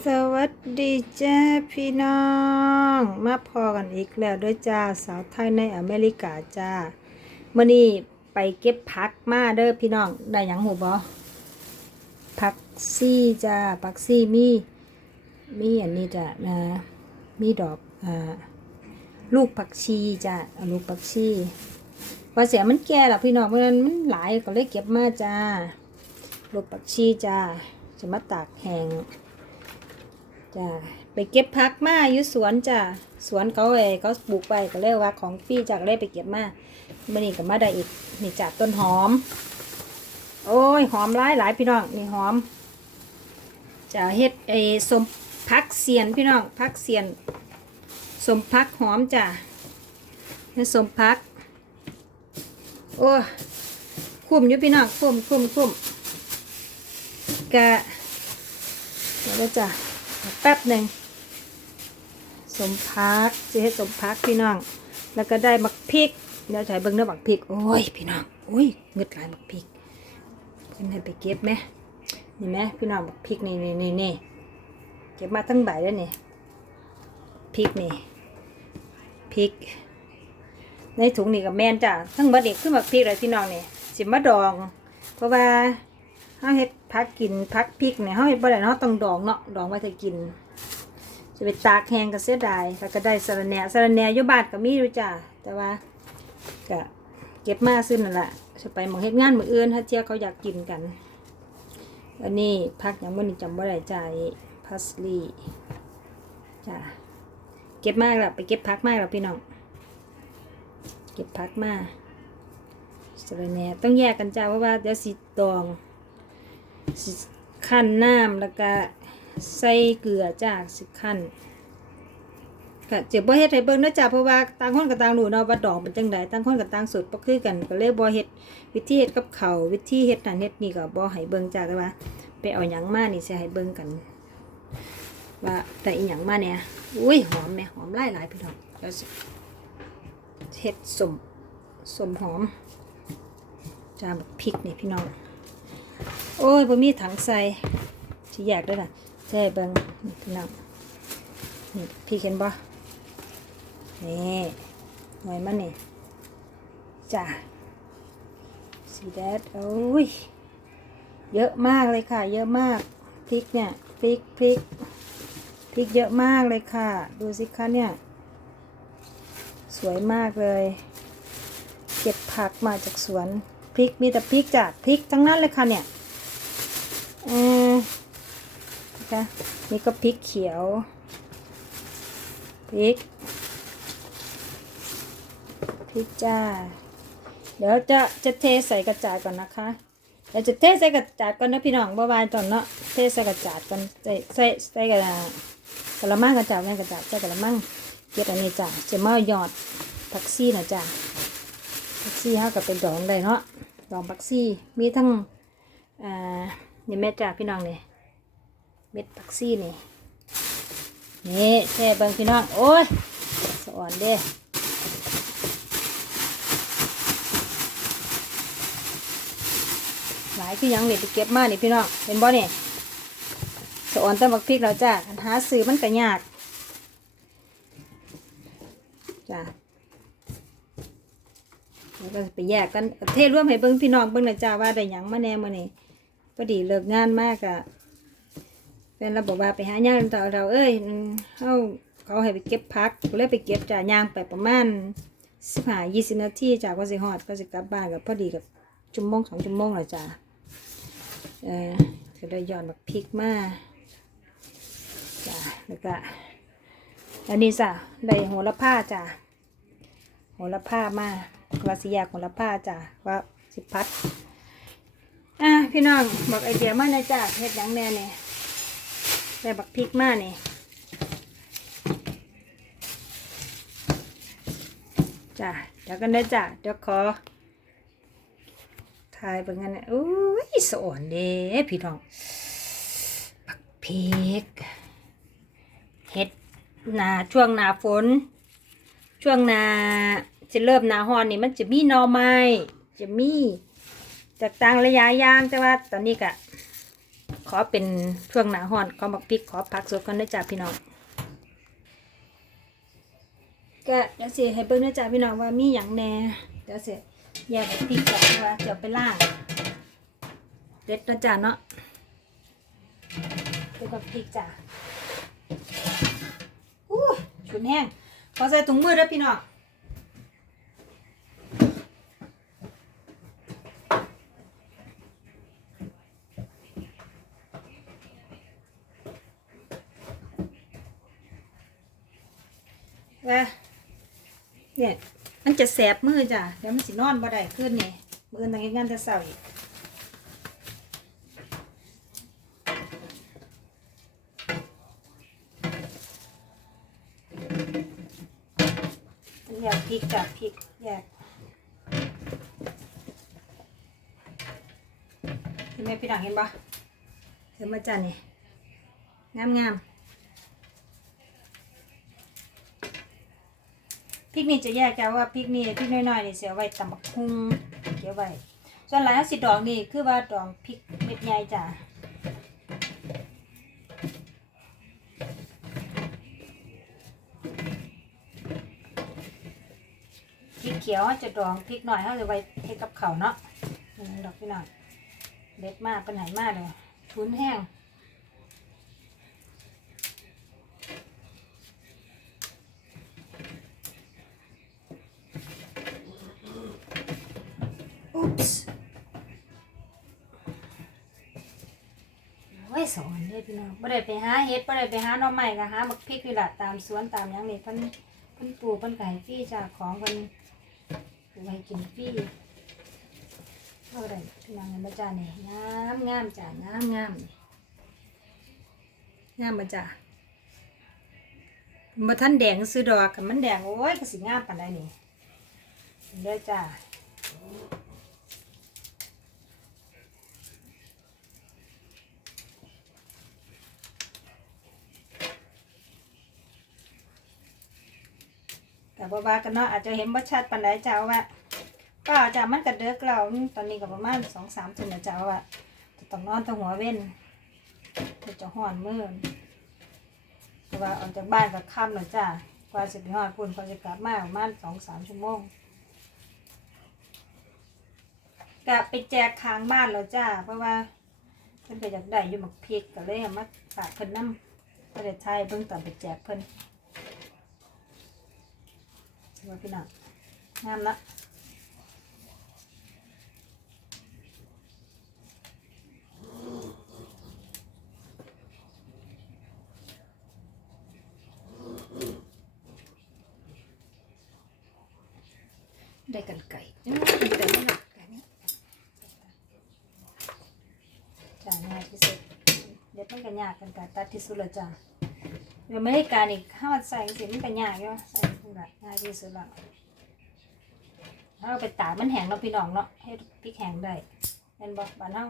สวัสดีจ้าพี่น้อง มาพอกันอีกแล้วด้วยจ้าสาวไทยในอเมริกาจ้าเมื่อนี้ไปเก็บผักมาเด้อพี่น้องได้หยังหูบอผักซี่จ้าผักซี่มีมีอันนี้จ้ะนะมีดอกอ่าลูกผักชีจ้าลูกผักชีว่าเสียมันแก่แล้วพี่น้องเพราะฉะนั้นมันหลายก็เลยเก็บมาจ้าลูกผักชีจ้าจะมาตากแห้ง จ้าไปเก็บผักมาอยู่สวนจ้าสวนเขาเองเขาปลูกไปก็เลยว่าของฟรีจากเลยไปเก็บมามื่อนี้ก็มาได้อีกนี่จากต้นหอม โอ้ยหอมหลายหลายพี่น้องนี่หอมจะเฮ็ดไอ้สมพักเสียนพี่น้องพักเสียน สมพักหอมจ้าเฮ็ดสมพัก โอ้คุ้มอยู่พี่น้องคุ้มคุ้มคุ้มกะเดี๋ยวเราจะ แป๊บหนึ่งสมพักจะให้สมพักพี่น้อง แล้วก็ได้บักพริกเดี๋ยวใช้เบิ้งเนื้อบักพริกโอ้ยพี่น้องโอ้ยเงืดหลายบักพริกเพิ่นให้ไปเก็บไหมนี่ไหมพี่น้องบักพริกนี่นี่นี่นี่เก็บมาทั้งใบแล้วนี่พริกนี่พริก ในถุงนี่กับแมนจ้ะทั้งหมดนี่คือบักพริกเลยพี่น้องนี่สิมาดอง เพราะว่าเฮาเฮ็ด พักกินพักพริกเนี่ยเฮาเฮ็ดบ่ได้เนาะต้องดองเนาะดองไว้ถ้ากิน จะไปตากแห้งก็เสียดายแล้วก็ได้สะระแหน่สะระแหน่ยบานก็มีอยู่จ้ะแต่ว่าก็เก็บมาซื้อนั่นแหละจะไปหมองเฮ็ดงานมืออื่นถ้าเจ้าเขาอยากกินกัน อันนี้พักยังบ่นี่จำบ่ได้จ้ะพัสลีจ้ะเก็บมากแล้วไปเก็บพักมากแล้วพี่น้อง เก็บพักมาสระแหน่ต้องแยกกันจ้ะเพราะว่าเดี๋ยวสิดอง ขั้นน้ำแล้วก็ใส่เกลือจ้าสิขั้นก็เจ็บบ่เฮ็ดให้เบิ่งนะจ้าเพราะว่าต่างคนกับต่างรู้เนาะว่าดอกเป็นจังไดต่างคนกับต่างสูตรบ่คือกันก็เลยบ่เฮ็ดวิธีเฮ็ดกับเขาวิธีเฮ็ดนั่นเฮ็ดนี่ก็บ่ให้เบิ่งจ้าแต่ว่า ไปเอาหยังมานี่สิให้เบิ่งกัน ว่าแต่อีหยังมาเนี่ยอุ้ยหอมแม่หอมหลายๆพี่น้องแล้วเฮ็ดสมสมหอมจ้ากพริกนี่พี่น้อง โอ้ยบ่มีถังใส่ที่แยกด้วยนะใช่เบิ่งนี่พี่น้องนี่พี่เห็นบ่นี่หน่อยมันนี่จ้าสีแดดโอ้ยเยอะมากเลยค่ะ เยอะมากพริกเนี่ยพริกพริกพริกเยอะมากเลยค่ะ ดูสิคะเนี่ย สวยมากเลย เก็บผักมาจากสวนพริกมีแต่พริกจากพริกทั้งนั้นเลยค่ะเนี่ย อืมนะคะนี่ก็พริกเขียว พริก พริกจ้า เดี๋ยวจะจะเทใส่กระจาดก่อนนะคะเดี๋ยวจะเทใส่กระจาดก่อนนะพี่น้องบ๊ายบายตอนเนาะ เทใส่กระจาดก่อนใส่ใส่ใส่กระดาษกระมังกระจาดแม่กระจาดใส่กระมังเก็บอันนี้จ้าจะมาหยอดผักซี่นะจ้าผักซี่เฮากับเป็นดองได้เนาะดองผักซี่มีทั้งอ่า เนี่ยแม่จ้าพี่น้องเนี่ยเม็ดผักซี่นี่นี่แช่เบิ่งพี่น้องโอ้ยสะอ่อนเด้หลายคือยังเนี่ไปเก็บมานี่พี่น้องเห็นบ่เนี่ยสะอ่อนแต่บักพริกแล้วจ้าันหาซื้อมันก็ยากจ้าแล้วก็ไปแยกกันเทร่วมให้เบิ่งพี่น้องเบิ่งน่อยจ้าว่าได้หยังมาแน่มื้อนี้ อดีเลิกงานมากอะแฟนเราบอกว่าไปหาย่างต่อเราเอ้ยเขาเขาให้ไปเก็บพักก็เลยไปเก็บจ่ายางไปประมาณสิบห้ายี่สิบนาทีจากก็สิฮอดก็สิกลับบ้านกับพอดีกับจุ่มโมงสองจุ่มโมงเลยจ้าเออก็ได้ย้อนบักพริกมาจ้าแล้วก็อันนี้จ้ะได้โหระพาจ้าโหระพามาว่าสิยากโหระพาจ้าว่าสิพัด อะพี่น้องบอกไอเดียมานะจ้าเฮ็ดหยังแน่เนี่ยได้บักพริกมาเนี่ยจ้าเดี๋ยวกันนะจ้าเดี๋ยวขอถ่ายเป็นไงเนี่ยโอ้ยสอนเด้พี่น้องบักพริกเฮ็ดนาช่วงนาฝน ช่วงนาจะเริ่มนาฮอนนี่มันจะมีหนอไม้จะมี จากต่างระยะย่างแต่ว่าตอนนี้ก็ขอเป็นช่วงหนาฮ้อนขอบักพริกขอผักสดก่อนนะจ้าพี่น้องก็เดี๋ยวสิให้เบิ่งนะจ้าพี่น้องว่ามีหยังแหน่เดี๋ยวสิแยกบักพริกก่อนว่าเดี๋ยวไปล่างเด็ดนะจ้าเนาะเด็ดบักพริกจ้าอู้ฉุนแห้งขอใส่ถุงมือด้วยพี่น้อง ว่า เนี่ยมันจะแสบมือจ้ะเดี๋ยวมันสินอนบ่ได้ขึ้นนี่มือตั้งงานจะเศร้าอีกแยกพริกกับพริกแยกเห็นไหมพี่ดังเห็นปะเห็นมาจ้ะนี่งามงาม พริกนี่จะแยกกันว่าพริกนี่พริกน้อยๆนี่เสียไว้ตำบักหุ่งเก็บไว้ส่วนหลายสิดอกนี่คือว่าดอกพริกเม็ดใหญ่จ้ะพริกเขียวจะดองพริกหน่อยเขาจะไว้เทกับเขาเนาะดอกพี่น้องเด็ดมากเป็นไหนมากเลยทุนแห้ง อุ๊ปส์โอ้ยสอนเลยพี่น้อง บ่ได้ไปหาเห็ดบ่ได้ไปหาหน่อไม้ก็หาบักพริกนี่ล่ะตามสวนตามหยังนี่เพิ่นเพิ่นปลูกเพิ่นก็ให้ฟรีจ้าของเพิ่นปลูกให้กินฟรีเอาได้พี่น้องเห็นบ่จ้านี่งามงามจ้างามงามนี่งามบ่จ้าบ่ทันแดงซื้อดอกคันมันแดงโอ้ยก็สิงามปานใดนี่เห็นเด้อจ้า แต่บ่ว่ากันเนาะอาจจะเห็นบ่ชัดปานใดเจ้าว่าก็อาจจะมันก็เดึกแล้วตอนนี้ก็ประมาณสองสามทุ่มแล้วเจ้าว่าจะต้องนอนตั้งหัวเว้นจะห่อนมือแต่ว่าออกจากบ้านก็ค่ำแล้วจ้ากว่าสิไปฮอดพุ่นก็จะกลับมาประมาณสองสามชั่วโมงก็ไปแจกค้างบ้านแล้วจ้า เพราะว่าเพิ่นก็อยากได้อยู่หมักพริกก็เลยเอามาฝากเพิ่นนำประเทศไทยเบิ่งตอนไปแจกเพิ่น ว่าพี่น้องงามละได้กันไก่เอ้ยกันไก่ไม่หนักไก่นี้จ้าง่ายที่สุดเดี๋ยวมันก็ยากกันไก่ตัดที่สุดเลยจ้า เดี๋ยวไม่ให้การอีกข้าวใส่สิมันเป็นยากใช่ไหมใส่คือแบบง่ายที่สุดละถ้าเราไปตากมันแห้งเนาพี่น้องเนาะให้พริกแห้งได้เป็นบอกบ้านเฮา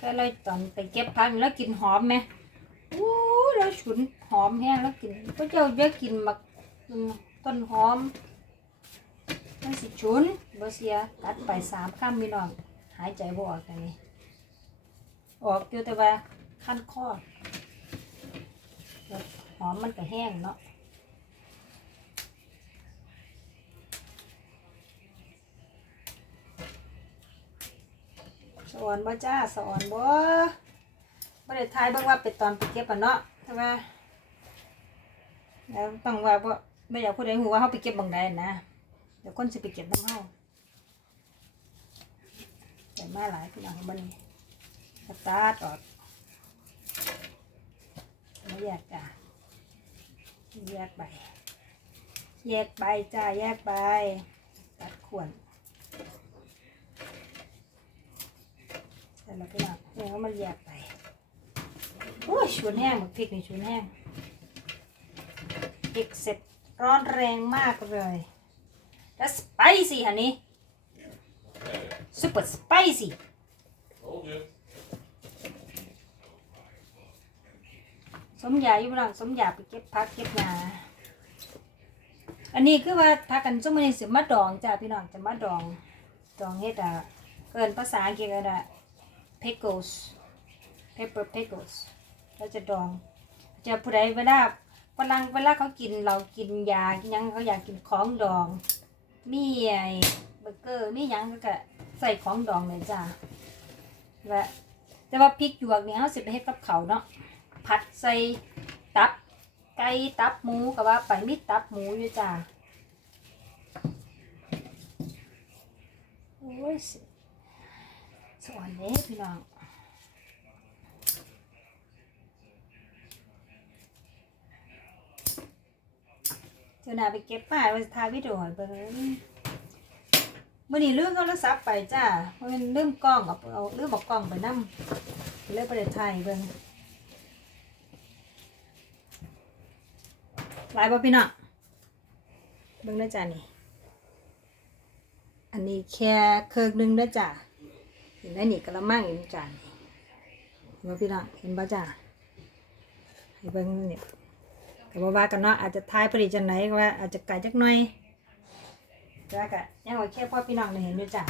ก็เลยตอนไปเก็บพักแล้วกินหอมไหมอู้แล้วฉุนหอมแห้งแล้วกินก็เจ้าเยอะกินบัก ต้นหอมมันสิชุนบ่เสียตัดไปสามข้ามมีน้อง หายใจบ่ออกกันนี่ออกอยู่แต่ว่าขั้นคอแล้วหอมมันก็แห้งเนาะสอนบ่จ้าสอนบ่บ่ได้ทายเบิ่งว่าเป็นตอนไปเก็บอะเนาะแต่ว่าแล้วต้องว่าบ่ ไม่อยากพูดให้หูว่าเขาไปเก็บบังใดนะเดี๋ยวคนสิไปเก็บน้ำเฮาแต่มาหลายพี่น้องบันนี้สตาร์ทออกไม่แยกจ้ะแยกใบแยกใบจ้าแยกใบตัดขวนแต่เราพี่น้องเนี่ยว่ามันแยกไปโอ้ยชวนแห้งหมกพริกนี่ชวนแห้งพริกเสร็จ ร้อนแรงมากเลยและสไปซี่ฮันนี่ซุปเปอร์สไปซี่สมยาอยู่พี่น้องสมยาไปเก็บพักเก็บหญ้าอันนี้คือว่าพากันสมมื้อนี้สิมาดองจ้าพี่น้องจะมาดองดองเฮ็ดอะเอิ้นภาษาอังกฤษก็ได้ pickles pepper pickles เราจะดองจะผู้ใดเวลา ฝรั่งเวลาเขากินเรากินยากินยังเขาอยากกินของดอง มีไอ้เบอร์เกอร์มียังก็ก็ใส่ของดองเลยจ้าและแต่ว่าพริกหยวกเนี่ยเขาสิไปเฮ็ดกับเขาเนาะผัดใส่ตับไก่ตับหมูกับว่าไปมีตับหมูอยู่จ้าโอ้ยสสวรรค์เด้พี่น้อง เจ้าหน้าไปเก็บป้ายไว้ถ่ายวิดีโอให้เบิ่งมื่อนี้ลืมโทรศัพท์ไปจ้าเพราะมันลืมกล้องเอาเอาลืมบอกกล้องไปนั่เลยไปได้ถ่ายเบิ่งหลายบ่พี่น้องเบิ่งนะจ้านี่ อันนี้แค่เครื่องหนึงนะจ้าเห็นไหมนี่กระมังอยู่จ้านี่เห็นบ่พี่น้องเห็นบ่จ้าให้เบิ่งนี่ ก็บ่ว่ากันเนาะอาจจะทายผลิตจังไหนว่าอาจจะไกลจักหน่อยแล้วก็ยังว่าแค่พ่อพี่น้องได้เห็นด้วยจ้ะ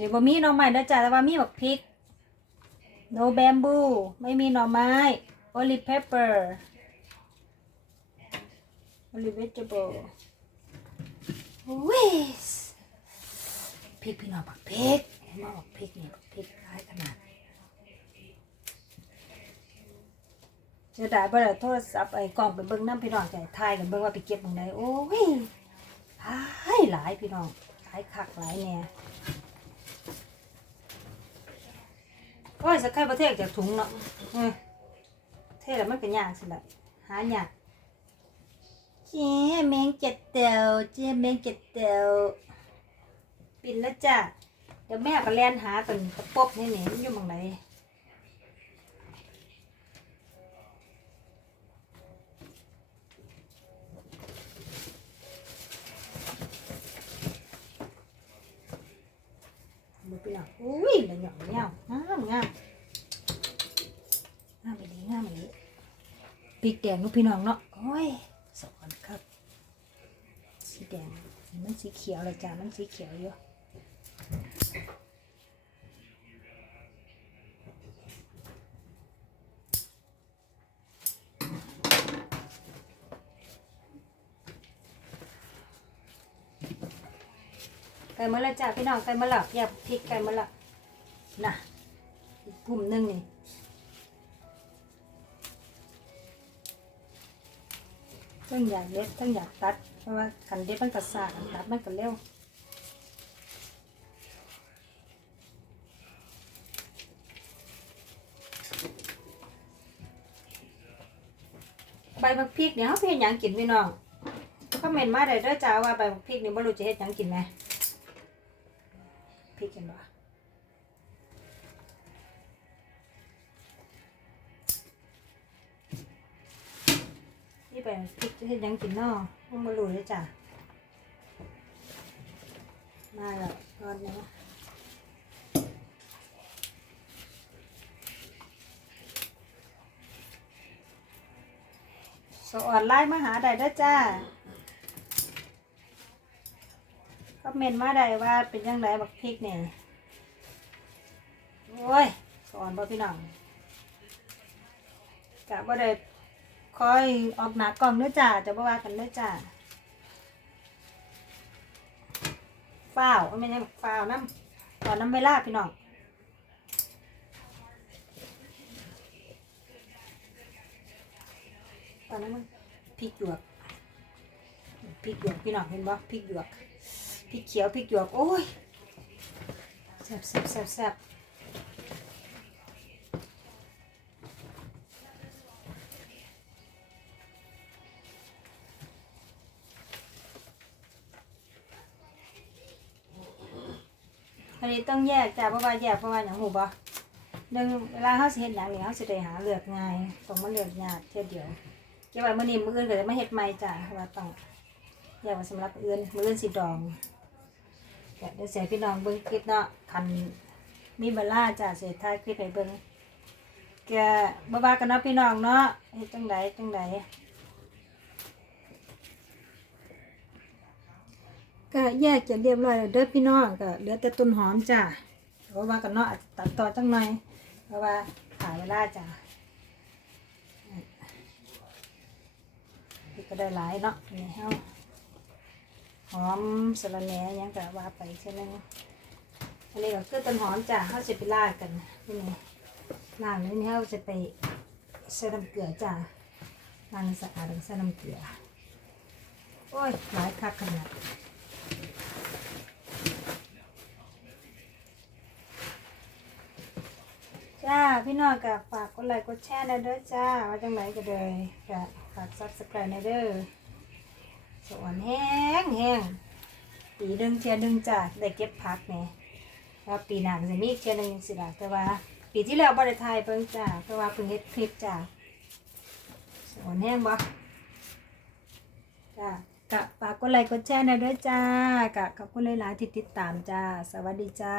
ดี๋ยวบ่มีหน่อไม้แล้วจ้ะแต่ว่ามีบักพริก no bamboo ไม่มีหน่อไม้ only pepper only vegetable โอ้ยพริกพี่น้องบักพริกเห็นบ่บักพริกนี่บักพริกหลายขนาดเจะได้บ่ได้โทรศัพท์ไอ้กล้องไปเบิ่งน้ำพี่น้องใจถ่ายกันเบิ่งว่าไปเก็บตรงไหนโอ้ยหลายหลายพี่น้องหลายคักหลายแน่ อ้ยสักไข่ประเทศจากถุงเนาะเออเทแล้วมันก็ยากสิละหายากเจ๊แมงเจ็ดเตียวเจ๊แมงเจ็ดเตียวปินแล้วจ้ะเดี๋ยวแม่ก็แล่นหาตนตะปบนี่นี่มันอยู่หมองไหนดูไปหน่อยอุ้ยละหย่องเงี้ยวงามงามงามไปดีงามไปดีพริกแดงลูกพี่น้องเนาะโอ้ยสอนครับ สีแดงมันสีเขียวเลยจ้ามันสีเขียวอยู่ไก่มาแล้วจ้าพี่น้องไก่มาแล้วอย่าพริกไก่มาแล้วน่ะ กลุ่มหนึ่งนี่ทั้งอยากเล็บทั้งอยากตัด เพราะว่าขันเล็บมันกระซากขันตัดมันก็เร็วใบมะพริกเนี่ยเขาเพียนหยังกินพี่น้องคอมเมนมาได้เด้อจ้าว่าใบมะพริกนี่บ่รู้จะเฮ็ดยังกินไหมพริกเห็นบ่ นี่ใบมะพริกจะเฮ็ดหยังกินเนาะบ่มารู้เลยจ้ามาแล้วตอนนี้สออนไลน์มาหาได้ด้จ้าคอมเมนต์มาได้ว่าเป็นยังไงบักพริกเนี่ยโอ้ยสอนบ่พี่น้องกะบ่ได้ คอยออกหนากล่องเนื้อจ้าจะบ่ว่ากันเนื้อจ้าฟ้าวไม่ใช่ฟ้าวน้ำตอนน้ำเวลาพี่น้องตอนนั้นมันพริกหยวกพริกหยวกพี่น้องเห็นบ่พริกหยวกพริกเขียวพริกหยวกโอ้ยแซ่บแซ่บแซ่บ อันนี้ต้องแยกจ้าเพราะว่าแยกเพราะว่าอย่างหูบ่หนึ่งเวลาเขาสิเฮ็ดหยังนี่เขาสิได้หาเลือกง่ายต้องมาเลือกยากเท่ยเดียวเก็บไว้มื้อนี้มืออื่นก็จะมาเฮ็ดใหม่จ้าเพราะว่าต้องแยกไว้สำหรับมื้ออื่นมืออื่นสิดองเดี๋ยวเสียพี่น้องเบิ่งคลิปเนาะคันมีเวลาจ้าสิถ่ายคลิปให้เบิ่งแกบ่ว่ากันเนาะพี่น้องเนาะเฮ็ดจังไดจังได ก็แยกจะเรียบร้อยแล้วเด้อพี่น้องก็เหลือแต่ต้นหอมจ้ะเพราะว่ากันเนาะอาจจะตัดต่อจังหน่อยเพราะว่าขายเวลาจ้ะนี่ก็ได้หลายเนาะนี่เฮาหอมสะระแหน่ยังก็ว่าไปใช่ไหมอันนี้ก็คือต้นหอมจ้ะเฮาจะไปลาดกันนี่นี่ลางนี่เฮาจะไปใส่น้ำเกลือจ้ะล้างสะอาดแล้วใส่น้ำเกลือโอ้ยหลายคักขนาด จ้าพี่น้องกับฝากกดไลค์กดแชร์นะเด้อจ้าว่าจังไหนก็เลยกับฝากซับสไครต์นะเด้อสวนแห้งแห้งปีหนึ่งเทียหนึ่งจ้าได้เก็บผักเนี่ยว่าปีหน้าจะมีเทียหนึ่งสิละแต่ว่า ปีที่แล้วบ่ได้ถ่ายเพิ่งจ้าเพราะว่าเพิ่งเฮ็ดคลิปจ้าสวนแห้งบ่จ้ากะฝากกดไลค์กดแชร์นะเด้อจ้ากะขอบคุณหลายๆที่ติดตามจ้า สวัสดีจ้า